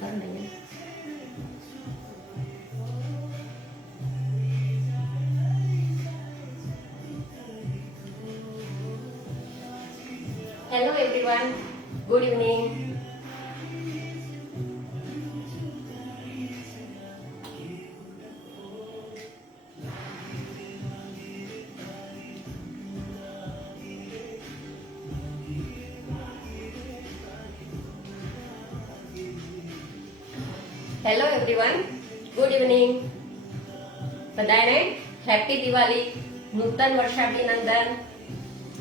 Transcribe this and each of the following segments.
कर लेंगे। Hello everyone, good evening. Hello everyone, good evening. બધાને હેપી દિવાળી, નૂતન વર્ષાભિનંદન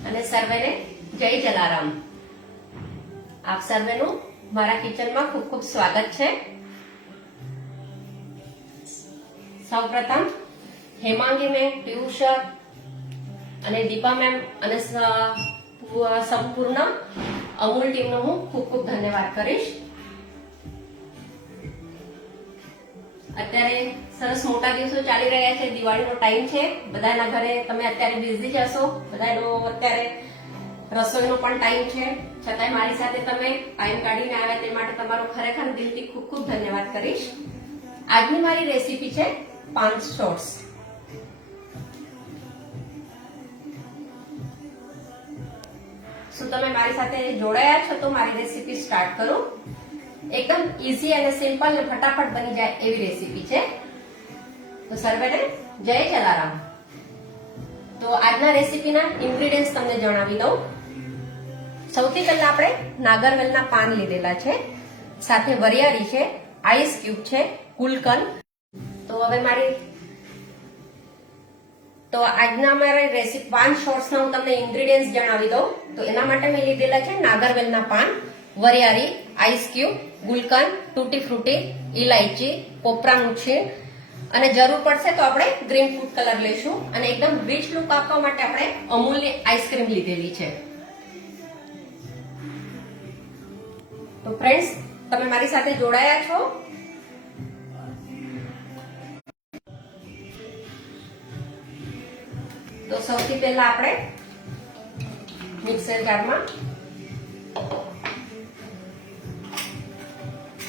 અને સર્વેને જય જલારામ। આપ સર્વેનું મારા કિચનમાં ખૂબ ખૂબ સ્વાગત છે। સૌપ્રથમ હેમાંગી મેમ, પિયુષ અને દીપા મેમ અને સંપૂર્ણ અમૂલ ટીમનો હું ખૂબ ખૂબ ધન્યવાદ કરીશ। અત્યારે સરસ મોટા દિવસો ચાલી રહ્યા છે, દિવાળીનો ટાઈમ છે, બધાના ઘરે તમે અત્યારે બિઝી જશો, બધાનો અત્યારે રસોઈનો પણ ટાઈમ છે, છતાંય મારી સાથે તમે ટાઈમ કાઢીને આવ્યા તે માટે તમારો ખરેખર દિલથી ખૂબ ખૂબ ધન્યવાદ કરીશ। આજની મારી રેસીપી છે પાન શોર્ટ્સ। શું તમે મારી સાથે જોડાયા છો? તો મારી રેસીપી સ્ટાર્ટ કરું। एकदम इजी અને સિમ્પલ ને ફટાફટ બની જાય એવી રેસીપી છે। તો સર્વેને જય જલારામ। તો આજના રેસીપીના ઇન્ગ્રેડિયન્ટ્સ તમને જણાવી દઉં। સૌથી પહેલા આપણે નાગરવેલના પાન લીધેલા છે, સાથે વરિયાળી છે, આઈસ ક્યુબ છે, ગુલકંદ। તો આજના મારા રેસીપી પાન શોર્ટ્સના હું તમને ઇન્ગ્રેડિયન્ટ્સ જણાવી દઉં। તો એના માટે મેં લીધેલા છે નાગરવેલના પાન, વરિયાળી, આઈસ ક્યુબ, ગુલકંદ, ટૂટી ફ્રૂટી, ઇલાયચી, કોપરાનું છીણ અને જરૂર પડશે તો આપણે ગ્રીન ફૂડ કલર લઈશું અને એકદમ રીચ લુક આપવા માટે આપણે અમૂલની આઈસ્ક્રીમ લીધેલી છે। તો ફ્રેન્ડ્સ, તમે મારી સાથે જોડાયા છો? તો સૌથી પહેલા આપણે મિક્સર જારમાં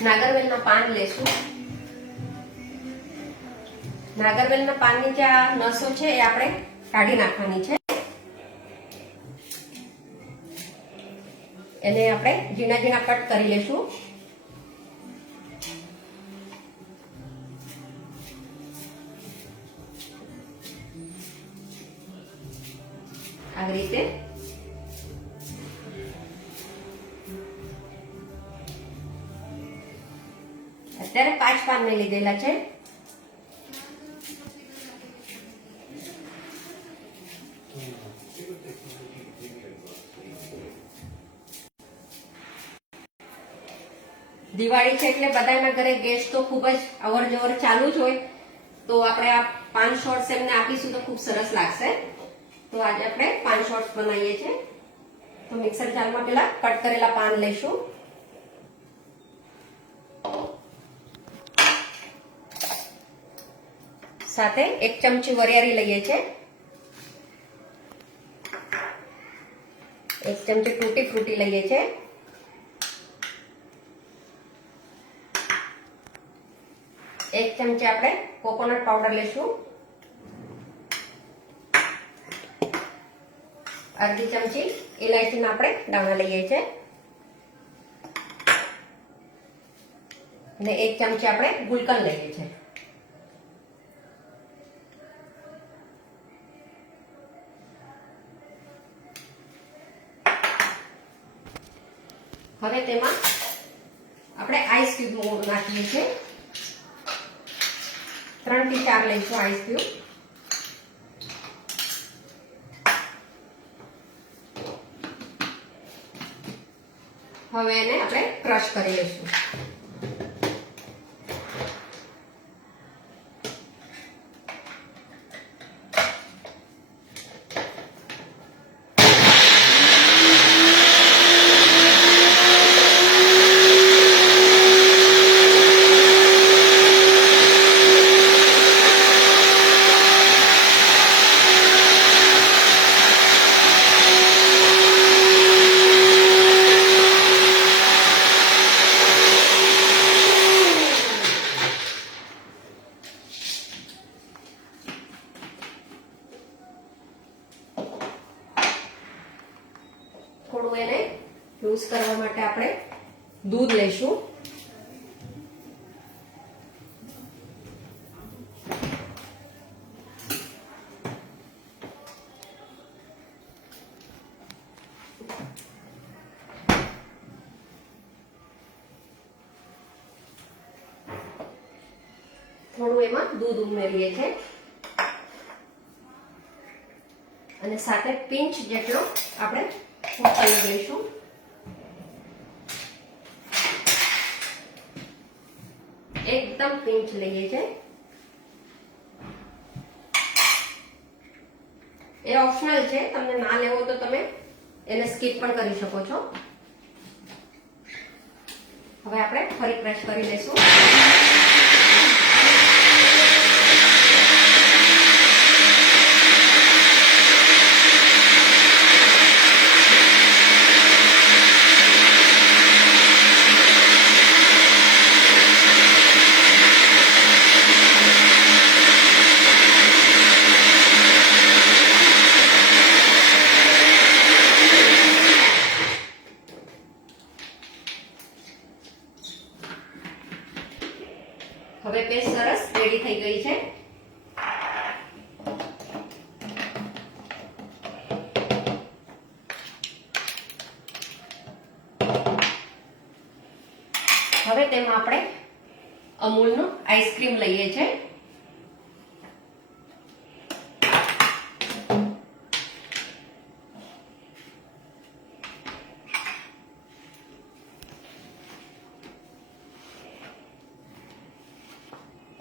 નાગરવેલના પાન લેશું। નાગરવેલના પાનની જે નસો છે એ આપણે કાઢી નાખવાની છે। એને આપણે ઝીણા ઝીણા કટ કરી લેશું। આવી રીતે અત્યારે 5 પાન મેં લીધેલા છે। દિવાળી છે એટલે બધાના ઘરે ગેસ તો ખૂબ જ અવર જવર ચાલુ જ હોય, તો આપણે આ પાન શોર્ટ્સ એમને આપીશું તો ખૂબ સરસ લાગશે। તો આજે આપણે પાન શોર્ટ્સ બનાવીએ છીએ। તો મિક્સર જારમાં પેલા કટ કરેલા પાન લઈશું, સાથે 1 ચમચી વરિયાળી લઈએ છીએ, 1 ચમચી ટૂટી ફ્રૂટી લઈએ છીએ, 1 ચમચી આપણે કોકોનટ પાવડર લેશું, અડધી ચમચી ઇલાયચીના આપણે દાણા લઈએ છીએ અને 1 ચમચી આપણે ગુલકંદ લઈએ છીએ। હવે તેમાં આપણે આઈસ ક્યુબ નાખીએ છીએ, 3 થી 4 લઈશું આઈસ ક્યુબ। હવે એને આપણે ક્રશ કરી લઈશું। લૂઝ કરવા માટે આપણે દૂધ લઈશું. થોડું એમાં દૂધ ઉમેરીએ છીએ અને સાથે પિંચ જેટલો આપણે ફૂડ કલર લઈશું. એકદમ પિંચ લઈએ છીએ. એ ઓપ્શનલ છે, તમને ના લેવો તો તમે એને સ્કીપ પણ કરી શકો છો. હવે આપણે ફરી ક્રશ કરી લઈશું. હવે પેસ્ટ સરસ રેડી થઈ ગઈ છે. હવે તેમાં આપણે અમૂલનું આઈસ્ક્રીમ લઈએ છીએ.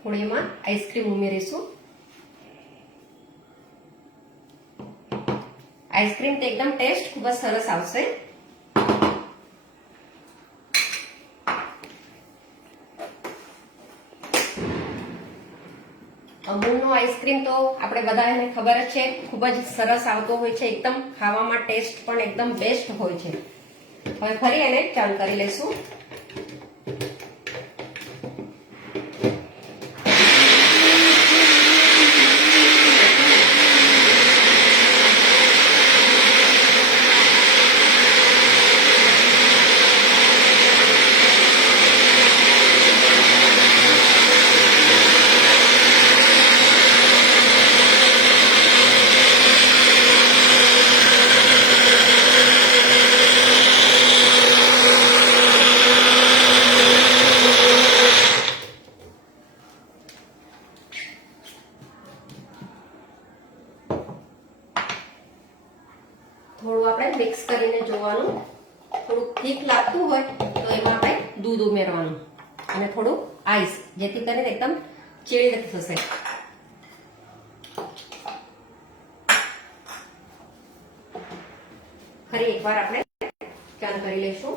થોડી એમાં આઈસ્ક્રીમ ઉમેરીશું. આઈસ્ક્રીમ તો એકદમ ટેસ્ટ ખૂબ જ સરસ આવશે. અમૂલનો આઈસ્ક્રીમ તો આપણે બધાને ખબર જ છે, ખૂબ જ સરસ આવતો હોય છે. એકદમ ખાવામાં ટેસ્ટ પણ એકદમ બેસ્ટ હોય છે. હવે ફરી એને ચાલુ કરી લઈશું. થોડું આપણે મિક્સ કરીને જોવાનું. થોડું થીક લાગતું હોય તો એમાં આપણે દૂધ ઉમેરવાનું અને થોડું આઈસ, જેથી કરીને એકદમ ચીલ્ડ થશે. ફરી એકવાર આપણે ચાલુ કરી લઈશું.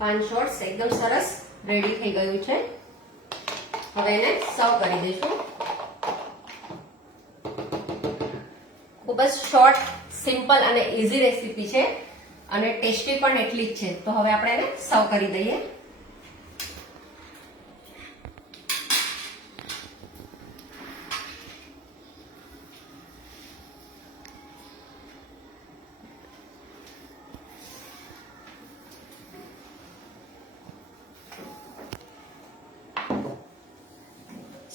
પાન શોર્ટ્સ એકદમ સરસ રેડી થઈ ગયું છે. હવે એને સર્વ કરી દઈશું. ખૂબ જ શોર્ટ, સિમ્પલ અને ઇઝી રેસીપી છે અને ટેસ્ટી પણ એટલી જ છે. તો હવે આપણે એને સર્વ કરી દઈએ.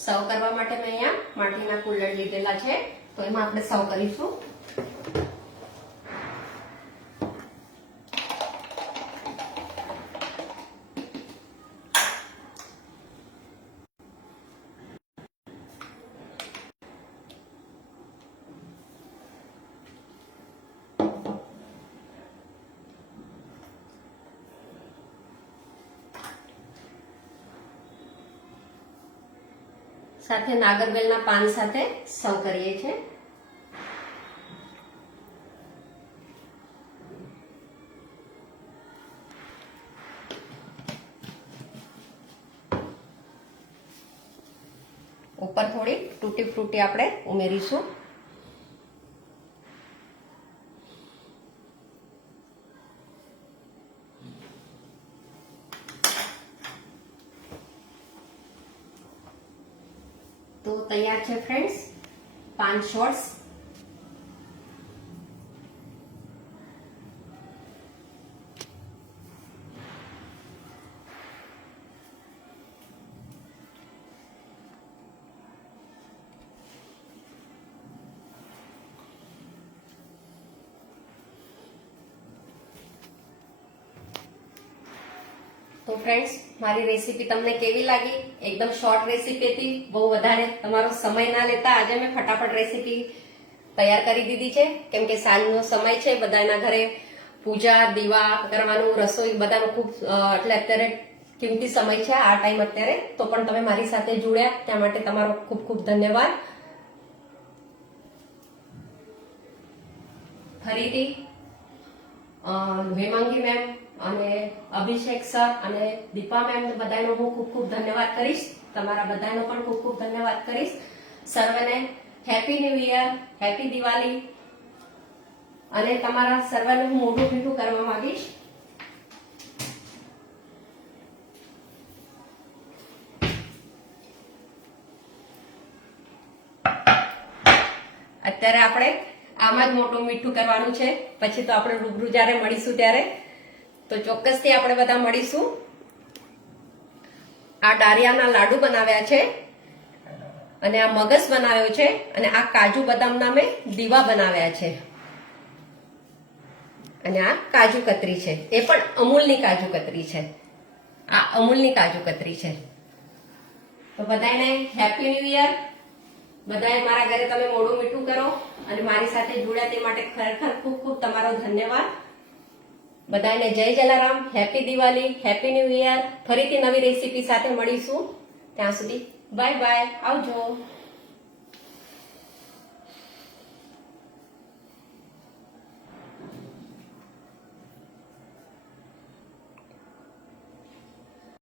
સર્વ કરવા માટે મેં અહીંયા માટીના કુલર લીધેલા છે, તો એમાં આપણે સર્વ કરીશું. સાથે નાગરવેલના પાન સાથે સર્વ કરીએ છીએ. તૂટી ફ્રૂટી આપણે ઉમેરીશું. તો તૈયાર છે ફ્રેન્ડ્સ પાન શોર્ટ્સ. તો ફ્રેન્ડ્સ મારી રેસીપી તમને કેવી લાગી? એકદમ શોર્ટ રેસીપી હતી, બહુ વધારે તમારો સમય ના લેતા આજે મેં ફટાફટ રેસીપી તૈયાર કરી દીધી છે. કેમ કે સાંજનો સમય છે, બધાના ઘરે પૂજા દીવા કરવાનું, રસોઈ બધાનું ખૂબ એટલે અત્યારે કિંમતી સમય છે આ ટાઈમ અત્યારે. તો પણ તમે મારી સાથે જોડ્યા ત્યાં માટે તમારો ખૂબ ખૂબ ધન્યવાદ. ફરીથી હેમાંગી મેમ અને અભિષેક સર અને દીપા મેમ બધાનો હું ખૂબ ખૂબ ધન્યવાદ કરીશ. તમારા બધાનો પણ ખૂબ ખૂબ ધન્યવાદ કરીશ. સર્વને happy new year, happy Diwali. અને તમારા સર્વને હું મોઢું મીઠું કરવા માંગીશ. અત્યારે આપણે આમાં જ મોટું મીઠું કરવાનું છે, પછી તો આપણે રૂબરૂ જ્યારે મળીશું ત્યારે તો ચોક્કસથી આપણે બધા મળીશું. આ ડારિયાના લાડુ બનાવ્યા છે અને આ મગસ બનાવ્યો છે અને આ કાજુ બદામના મેં દીવા બનાવ્યા છે અને આ કાજુ કતરી છે, એ પણ અમૂલની કાજુ કતરી છે. આ અમૂલની કાજુ કતરી છે. તો બધાને હેપી ન્યૂ યર. બધાએ મારા ઘરે તમે મોઢું મીઠું કરો અને મારી સાથે જોડ્યા તે માટે ખરેખર ખૂબ ખૂબ તમારો ધન્યવાદ. બધાને જય Jalaram, happy Diwali, happy new year. ફરીથી નવી રેસીપી સાથે મળીશું. ત્યાં સુધી બાય બાય, આવજો.